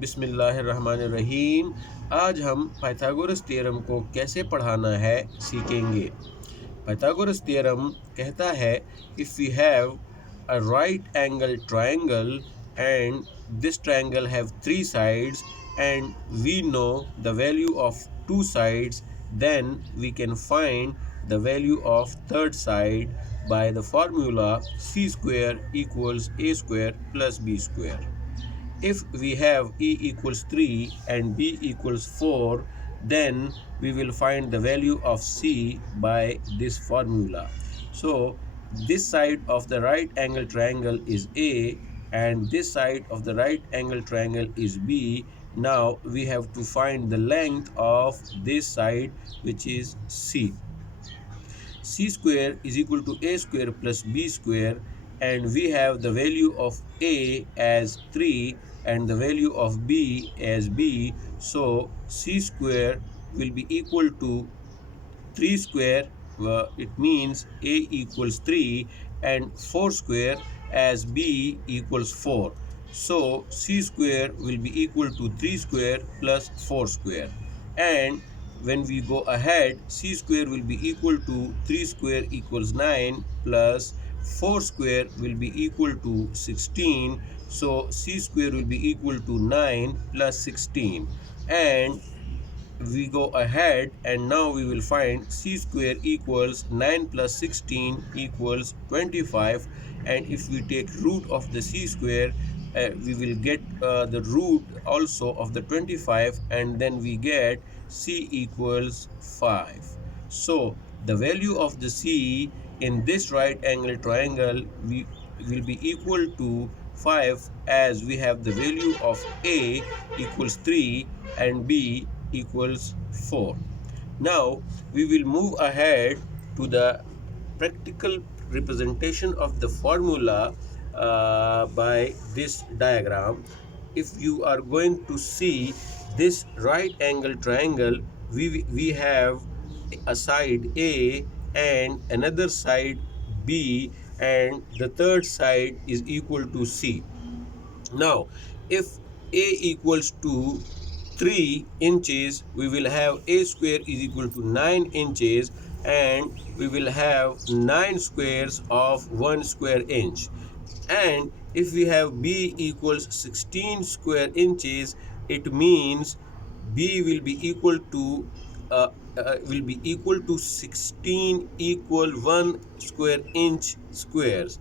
बिस्मिल्लाहिर्रहमानिर्रहीम। आज हम पाइथागोरस थ्योरम को कैसे पढ़ाना है सीखेंगे। पाइथागोरस थ्योरम कहता है if we have a right angle triangle and this triangle have three sides and we know the value of two sides, then we can find the value of third side by the formula c square equals a square plus b square. If we have e equals 3 and b equals 4, then we will find the value of c by this formula. So this side of the right angle triangle is a and this side of the right angle triangle is b. Now we have to find the length of this side, which is c. C square is equal to a square plus b square, and we have the value of a as 3 and the value of b as b. So c square will be equal to 3 square, it means a equals 3, and 4 square as b equals 4. So c square will be equal to 3 square plus 4 square. And when we go ahead, c square will be equal to 3 square equals 9 plus 4 square will be equal to 16. So c square will be equal to 9 plus 16. And we go ahead and now we will find c square equals 9 plus 16 equals 25, and if we take root of the c square, we will get the root also of the 25, and then we get c equals 5. So the value of the c in this right angle triangle will be equal to 5, as we have the value of a equals 3 and b equals 4. Now we will move ahead to the practical representation of the formula by this diagram. If you are going to see this right angle triangle, we have a side A and another side B, and the third side is equal to C. Now, if A equals to 3 inches, we will have a square is equal to 9 inches, and we will have 9 squares of 1 square inch. And if we have b equals 16 square inches, it means b will be equal to 16 equal 1 square inch squares.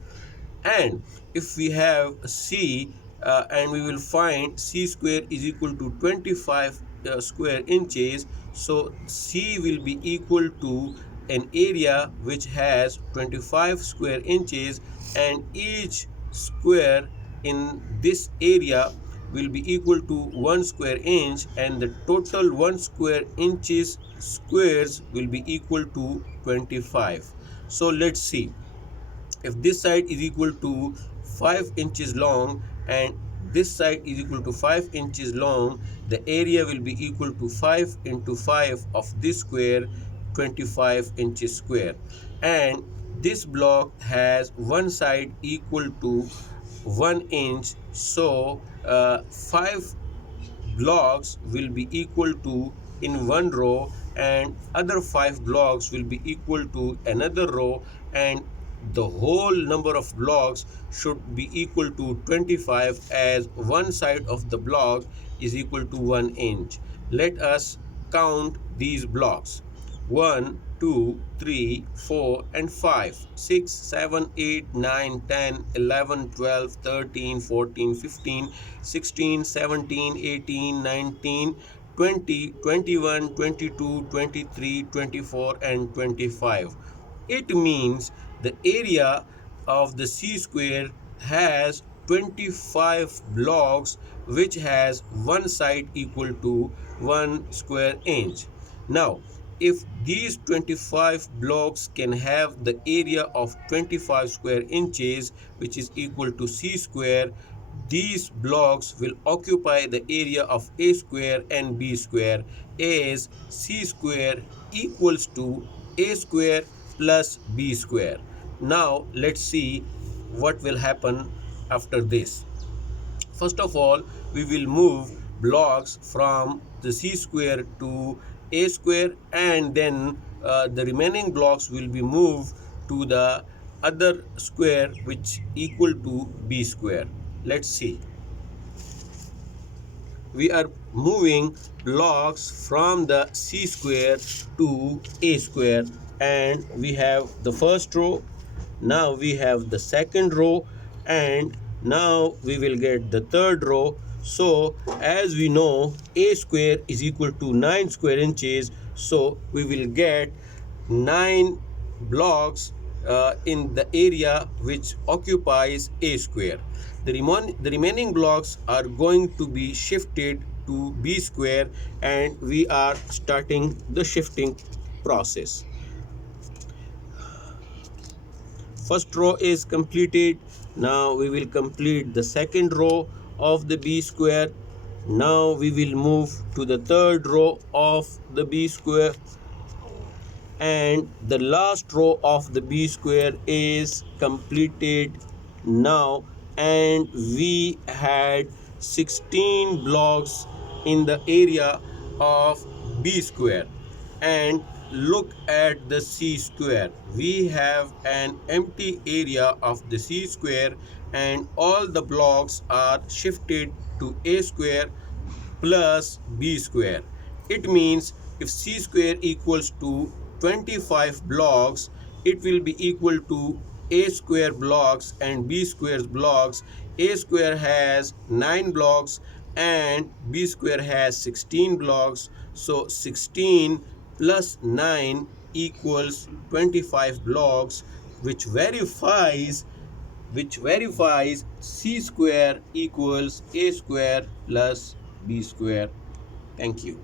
And if we have c, and we will find c square is equal to 25 square inches, so c will be equal to an area which has 25 square inches, and each square in this area will be equal to 1 square inch, and the total 1 square inches squares will be equal to 25. So let's see. If this side is equal to 5 inches long and this side is equal to 5 inches long, the area will be equal to 5 into 5 of this square, 25 inches square. And this block has one side equal to 1 inch, so 5 blocks will be equal to in one row, and other 5 blocks will be equal to another row, and the whole number of blocks should be equal to 25, as one side of the block is equal to 1 inch. Let us count these blocks: 1, 2, 3, 4, and 5, 6, 7, 8, 9, 10, 11, 12, 13, 14, 15, 16, 17, 18, 19, 20, 21, 22, 23, 24, and 25. It means the area of the c square has 25 blocks, which has one side equal to 1 square inch. Now, if these 25 blocks can have the area of 25 square inches, which is equal to c square, these blocks will occupy the area of a square and b square, as c square equals to a square plus b square. Now let's see what will happen after this. First of all, we will move blocks from the c square to a square, and then the remaining blocks will be moved to the other square which equal to b square. Let's see. We are moving blocks from the c square to a square, and we have the first row. Now we have the second row, and now we will get the third row. So as we know, a square is equal to 9 square inches, so we will get 9 blocks in the area which occupies a square. The remaining blocks are going to be shifted to b square, and we are starting the shifting process. First row is completed. Now we will complete the second row of the b square. Now we will move to the third row of the b square, and the last row of the b square is completed now, and we had 16 blocks in the area of b square. And look at the c square. We have an empty area of the c square, and all the blocks are shifted to a square plus b square. It means if c square equals to 25 blocks, it will be equal to a square blocks and b square blocks. A square has 9 blocks and b square has 16 blocks. So 16 plus 9 equals 25 blocks, which verifies c square equals a square plus b square. Thank you.